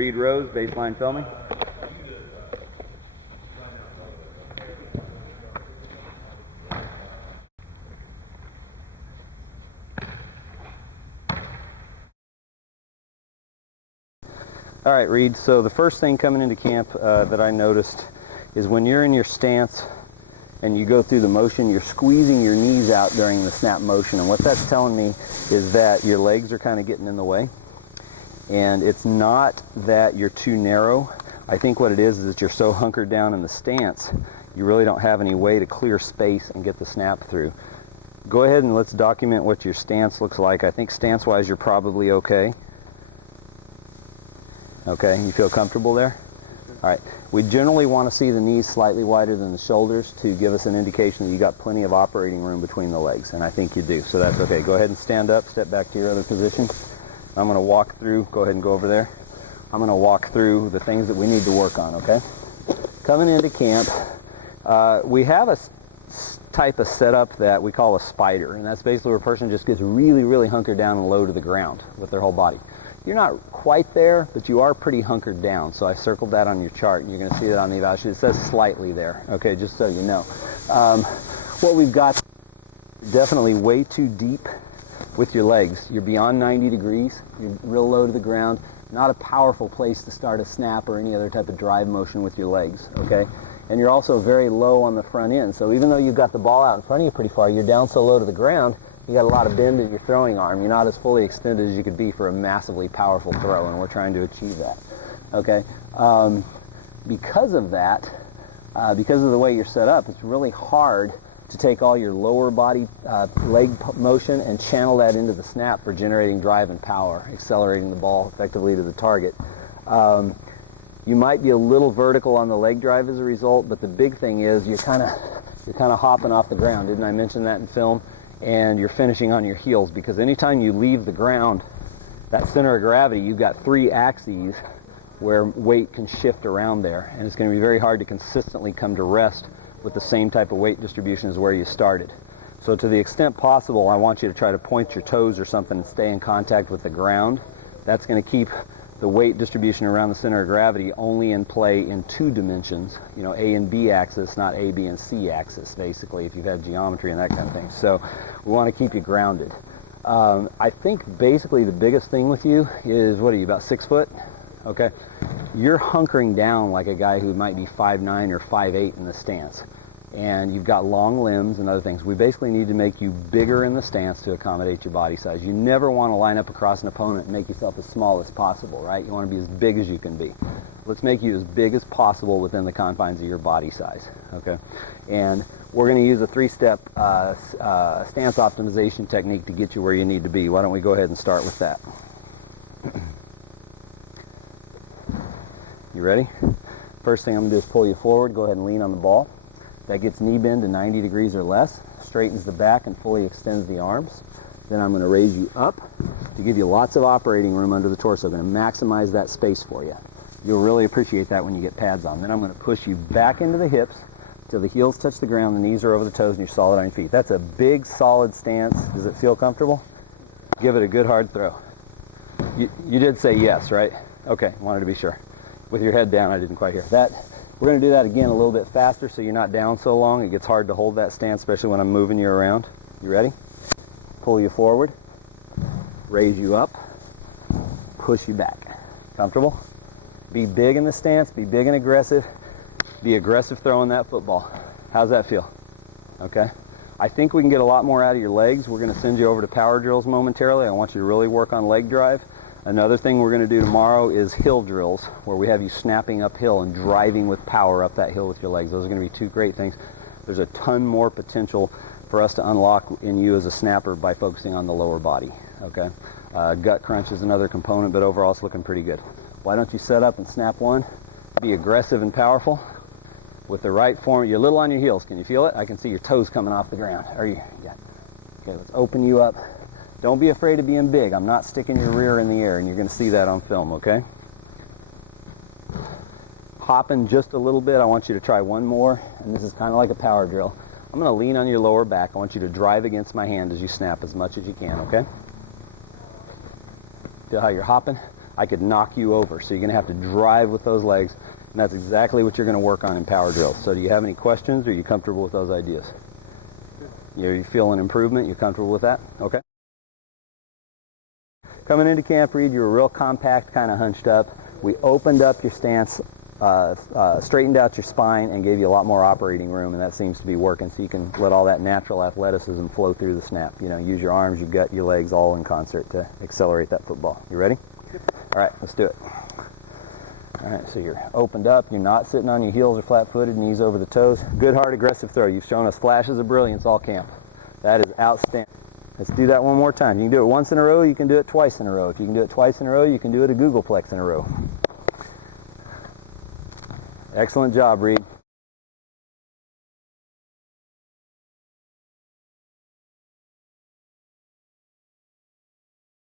Reed Rose, baseline filming. All right, Reed, so the first thing coming into camp that I noticed is when you're in your stance and you go through the motion, you're squeezing your knees out during the snap motion. And what that's telling me is that your legs are kind of getting in the way. And it's not that you're too narrow. I think what it is that you're so hunkered down in the stance, you really don't have any way to clear space and get the snap through. Go ahead and let's document what your stance looks like. I think stance-wise you're probably okay. Okay, you feel comfortable there? All right, we generally want to see the knees slightly wider than the shoulders to give us an indication that you got plenty of operating room between the legs, and I think you do, so that's okay. Go ahead and stand up, step back to your other position. I'm going to walk through, go ahead and go over there. I'm going to walk through the things that we need to work on, okay? Coming into camp, we have a type of setup that we call a spider, and that's basically where a person just gets really, really hunkered down and low to the ground with their whole body. You're not quite there, but you are pretty hunkered down. So I circled that on your chart, and you're going to see that on the evaluation. It says slightly there, okay, just so you know. What we've got, definitely way too deep with your legs. You're beyond 90 degrees. You're real low to the ground. Not a powerful place to start a snap or any other type of drive motion with your legs, okay? And you're also very low on the front end. So even though you've got the ball out in front of you pretty far, you're down so low to the ground, you got a lot of bend in your throwing arm. You're not as fully extended as you could be for a massively powerful throw, and we're trying to achieve that. Okay. Because of that, because of the way you're set up, it's really hard to take all your lower body leg motion and channel that into the snap for generating drive and power, accelerating the ball effectively to the target. You might be a little vertical on the leg drive as a result, but the big thing is you're kind of hopping off the ground. Didn't I mention that in film? And you're finishing on your heels, because anytime you leave the ground, that center of gravity, you've got 3 axes where weight can shift around there, and it's going to be very hard to consistently come to rest with the same type of weight distribution as where you started. So to the extent possible, I want you to try to point your toes or something and stay in contact with the ground. That's going to keep the weight distribution around the center of gravity only in play in 2 dimensions, you know, A and B axis, not A, B, and C axis, basically, if you've had geometry and that kind of thing. So we want to keep you grounded. I think basically the biggest thing with you is, what are you, about 6 foot? Okay. You're hunkering down like a guy who might be 5'9" or 5'8" in the stance. And you've got long limbs and other things. We basically need to make you bigger in the stance to accommodate your body size. You never want to line up across an opponent and make yourself as small as possible, right? You want to be as big as you can be. Let's make you as big as possible within the confines of your body size, okay? And we're going to use a 3-step stance optimization technique to get you where you need to be. Why don't we go ahead and start with that? You ready? First thing I'm going to do is pull you forward. Go ahead and lean on the ball. That gets knee bend to 90 degrees or less, straightens the back and fully extends the arms. Then I'm going to raise you up to give you lots of operating room under the torso. I'm going to maximize that space for you. You'll really appreciate that when you get pads on. Then I'm going to push you back into the hips till the heels touch the ground, the knees are over the toes, and you're solid on your feet. That's a big, solid stance. Does it feel comfortable? Give it a good hard throw. You did say yes, right? Okay, wanted to be sure. With your head down, I didn't quite hear that. We're going to do that again a little bit faster so you're not down so long. It gets hard to hold that stance, especially when I'm moving you around. You ready? Pull you forward, raise you up, push you back. Comfortable? Be big in the stance, be big and aggressive. Be aggressive throwing that football. How's that feel? Okay. I think we can get a lot more out of your legs. We're going to send you over to power drills momentarily. I want you to really work on leg drive. Another thing we're going to do tomorrow is hill drills, where we have you snapping uphill and driving with power up that hill with your legs. Those are going to be 2 great things. There's a ton more potential for us to unlock in you as a snapper by focusing on the lower body. Okay, gut crunch is another component, but overall it's looking pretty good. Why don't you set up and snap one? Be aggressive and powerful with the right form. You're a little on your heels. Can you feel it? I can see your toes coming off the ground. Are you? Yeah. Okay, let's open you up. Don't be afraid of being big. I'm not sticking your rear in the air, and you're going to see that on film, okay? Hopping just a little bit. I want you to try one more, and this is kind of like a power drill. I'm going to lean on your lower back. I want you to drive against my hand as you snap as much as you can, okay? Feel how you're hopping? I could knock you over. So you're going to have to drive with those legs, and that's exactly what you're going to work on in power drills. So do you have any questions, or are you comfortable with those ideas? You feel an improvement? You comfortable with that? Okay. Coming into Camp Reed, you were real compact, kind of hunched up. We opened up your stance, straightened out your spine, and gave you a lot more operating room, and that seems to be working, so you can let all that natural athleticism flow through the snap. You know, use your arms, your gut, your legs all in concert to accelerate that football. You ready? All right, let's do it. All right, so you're opened up, you're not sitting on your heels or flat-footed, knees over the toes. Good, hard, aggressive throw. You've shown us flashes of brilliance all camp. That is outstanding. Let's do that one more time. You can do it once in a row, you can do it twice in a row. If you can do it twice in a row, you can do it a googolplex in a row. Excellent job, Reed.